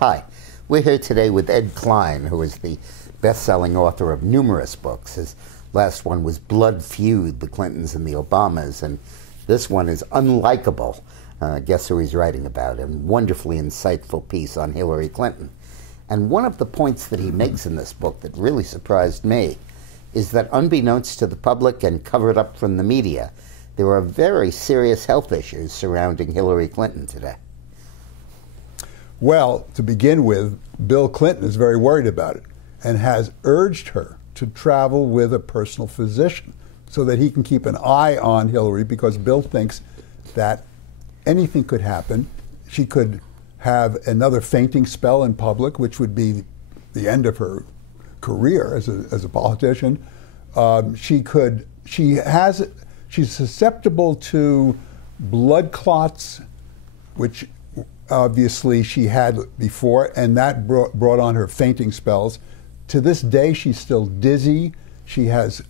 Hi, we're here today with Ed Klein, who is the best-selling author of numerous books. His last one was Blood Feud, the Clintons and the Obamas, and this one is Unlikable. Guess who he's writing about? A wonderfully insightful piece on Hillary Clinton. And one of the points that he makes in this book that really surprised me is that unbeknownst to the public and covered up from the media, there are very serious health issues surrounding Hillary Clinton today. Well, to begin with, Bill Clinton is very worried about it and has urged her to travel with a personal physician so that he can keep an eye on Hillary, because Bill thinks that anything could happen. She could have another fainting spell in public, which would be the end of her career as a politician. She's susceptible to blood clots, which obviously she had before, and that brought on her fainting spells. To this day, she's still dizzy. She has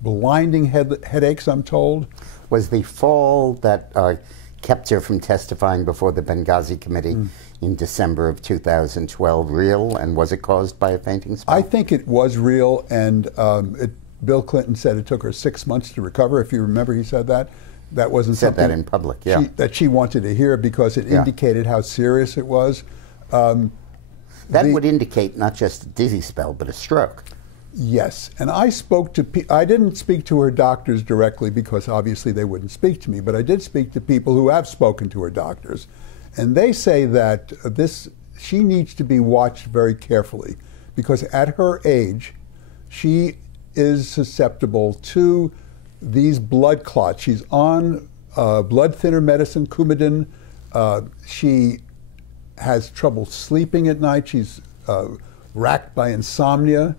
blinding headaches, I'm told. Was the fall that kept her from testifying before the Benghazi committee in December of 2012 real, and was it caused by a fainting spell? I think it was real, and Bill Clinton said it took her 6 months to recover. If you remember, he said that. That wasn't said something that in public, yeah. that she wanted to hear, because it indicated how serious it was. That would indicate not just a dizzy spell, but a stroke. Yes, and I spoke to I didn't speak to her doctors directly, because obviously they wouldn't speak to me, but I did speak to people who have spoken to her doctors, and they say that she needs to be watched very carefully, because at her age, she is susceptible to these blood clots. She's on blood thinner medicine, Coumadin. She has trouble sleeping at night. She's racked by insomnia.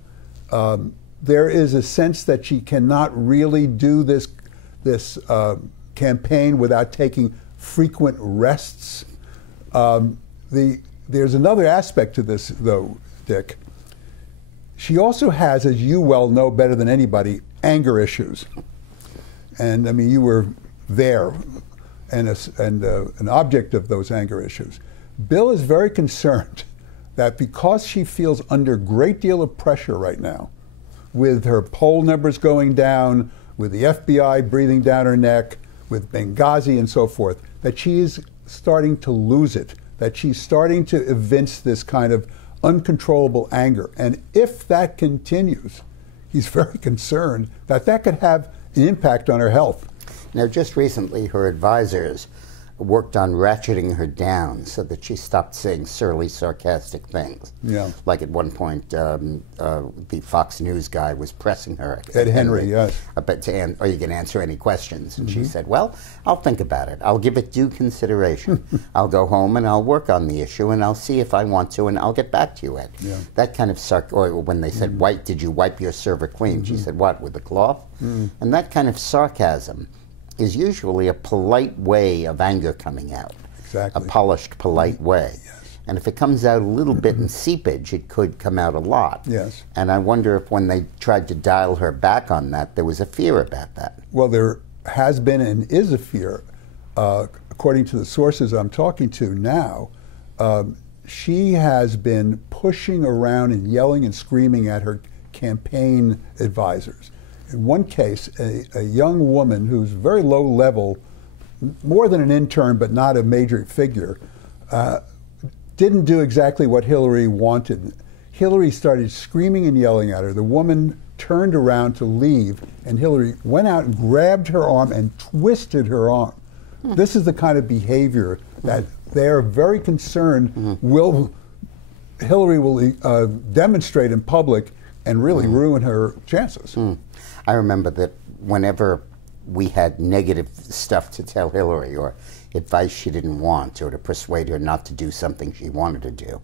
There is a sense that she cannot really do this campaign without taking frequent rests. There's another aspect to this, though, Dick. She also has, as you well know better than anybody, anger issues. And I mean, you were there and an object of those anger issues. Bill is very concerned that because she feels under a great deal of pressure right now, with her poll numbers going down, with the FBI breathing down her neck, with Benghazi and so forth, that she is starting to lose it, that she's starting to evince this kind of uncontrollable anger. And if that continues, he's very concerned that that could have an impact on her health. Now, just recently, her advisors worked on ratcheting her down so that she stopped saying surly, sarcastic things. Yeah. Like at one point, the Fox News guy was pressing her. Ed Henry, yes. Are you going to answer any questions? And she said, well, I'll think about it. I'll give it due consideration. I'll go home and I'll work on the issue and I'll see if I want to, and I'll get back to you, Ed. Yeah. That kind of or when they said, did you wipe your server clean? She said, what, with a cloth? And that kind of sarcasm is usually a polite way of anger coming out. Exactly. A polished, polite way. Yes. And if it comes out a little bit in seepage, it could come out a lot. Yes. And I wonder if when they tried to dial her back on that, there was a fear about that. Well, there has been and is a fear. According to the sources I'm talking to now, she has been pushing around and yelling and screaming at her campaign advisors. In one case, a young woman who's very low level, more than an intern but not a major figure, didn't do exactly what Hillary wanted. Hillary started screaming and yelling at her. The woman turned around to leave, and Hillary went out and grabbed her arm and twisted her arm. This is the kind of behavior that they're very concerned Hillary will demonstrate in public and really ruin her chances. I remember that whenever we had negative stuff to tell Hillary, or advice she didn't want, or to persuade her not to do something she wanted to do,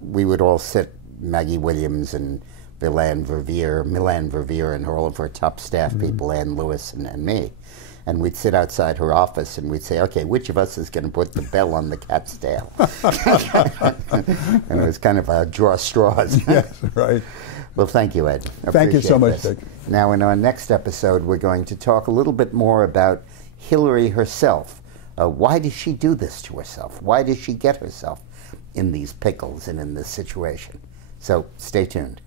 we would all sit, Maggie Williams and Milan Verveer and all of her top staff people, Ann Lewis and me, and we'd sit outside her office and we'd say, okay, which of us is going to put the bell on the cat's tail? And it was kind of a draw straws. Yes, right. Well, thank you, Ed. Thank you so much, Dick. Now, in our next episode, we're going to talk a little bit more about Hillary herself. Why did she do this to herself? Why did she get herself in these pickles and in this situation. So stay tuned.